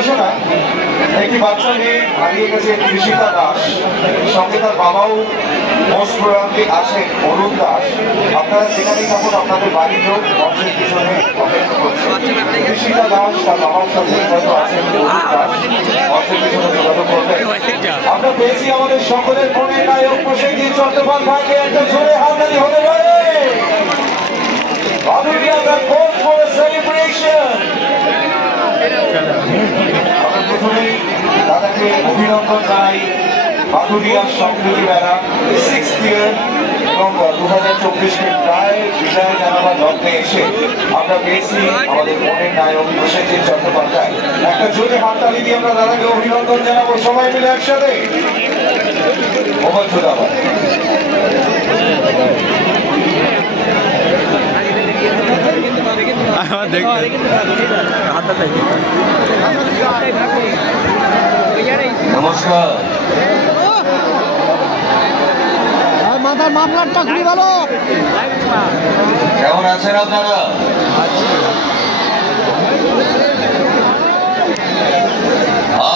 ঘোষণা, একটি বাচ্চা মেয়ে হারিয়ে গেছে কৃষিতা দাস, সঙ্গে তার বাবাও মোস্ট প্রোগ্রামে আছেন অরুণ দাস। আপনারা যেখানেই থাকুন আপনাদের বাড়ির লোক মঞ্চের পিছনে অপেক্ষা করছে। কৃষিতা দাস তার বাবার সাথে হয়তো আছেন অরুণ দাস, মঞ্চের পিছনে যোগাযোগ করবেন। আমরা পেয়েছি আমাদের সকলের মনের নায়ক প্রসেনজিৎ চট্টোপাধ্যায়কে। একটা জোরে হাততালি হতে পারে। আমরা প্রথমেই দাদাকে অভিনন্দন জানাই। বাদুড়িয়া সম্প্রীতি মেলা 6th ইয়ার এবং 2024কে প্রায় বিদায় জানাবার লগ্নে এসে আমরা পেয়েছি আমাদের মনের নায়ক প্রসেনজিৎ চট্টোপাধ্যায়। একটা জোরে হাততালি দিয়ে আমরা দাদাকে অভিনন্দন জানাবো সবাই মিলে একসাথে। মোহাম্মদ নমস্কার। মাথার মামলাটা খুবই ভালো। কেমন আছেন আপনারা?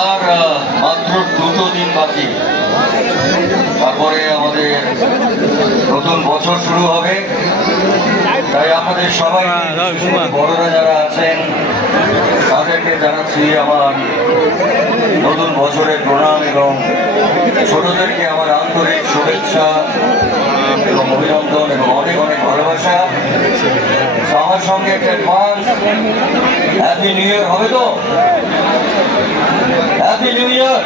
আর মাত্র 2 দিন বাকি, তারপরে আমাদের নতুন বছর শুরু হবে। তাই আমাদের সবাই বড়রা যারা আছেন তাদেরকে জানাচ্ছি আমার নতুন বছরের প্রণাম এবং ছোটদেরকে আমার আন্তরিক শুভেচ্ছা এবং অভিনন্দন এবং অনেক অনেক ভালোবাসা। আমার সঙ্গে একটা অ্যাডভান্স হ্যাপি নিউ ইয়ার হবে তো? Happy new year.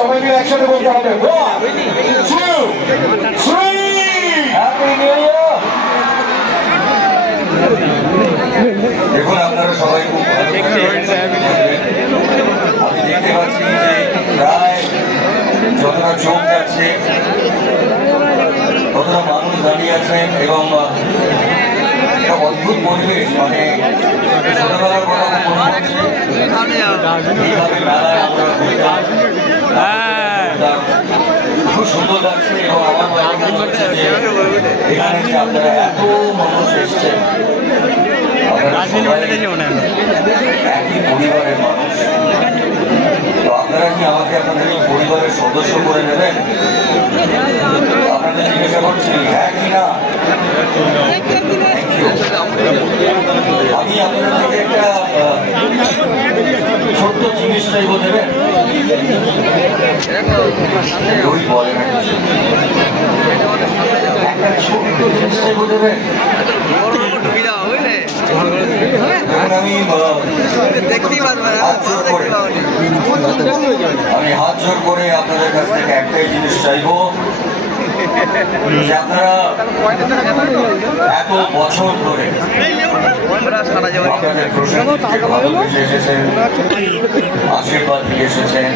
সবাই মিলে একসাথে বলতে হবে হ্যাপি নিউ ইয়ার। দেখুন আপনারা সবাই খুব আমি দেখতে পাচ্ছি যে প্রায় যতটা চোখ যাচ্ছে ততটা মানুষ দাঁড়িয়ে আছেন এবং একটা অদ্ভুত পরিবেশ, মানে ছোটবেলার কথা মনে হচ্ছে এইভাবে মেলায় আমরা খুব সুন্দর লাগছে এবং আমার মনে হচ্ছে যে এখানে যে আপনারা এত মানুষ এসছেন, একই পরিবারের মানুষ। তো আপনারা কি আমাকে আপনাদের এই পরিবারের সদস্য করে নেবেন? আপনাদের জিজ্ঞাসা করছি হ্যাঁ কি না? আমি আপনাদের থেকে একটা ছোট্ট জিনিস চাইবো, দেবেন? ওই বলে না কিছু, একটা ছোট্ট জিনিস চাইবো, দেবেন? আমি হাত জোর করে আপনাদের কাছ থেকে একটাই জিনিস চাইবো, যে আপনারা এত বছর ধরে আপনাদের প্রসেনজিৎকে ভালোবেসে এসেছেন, আশীর্বাদ দিয়ে এসেছেন।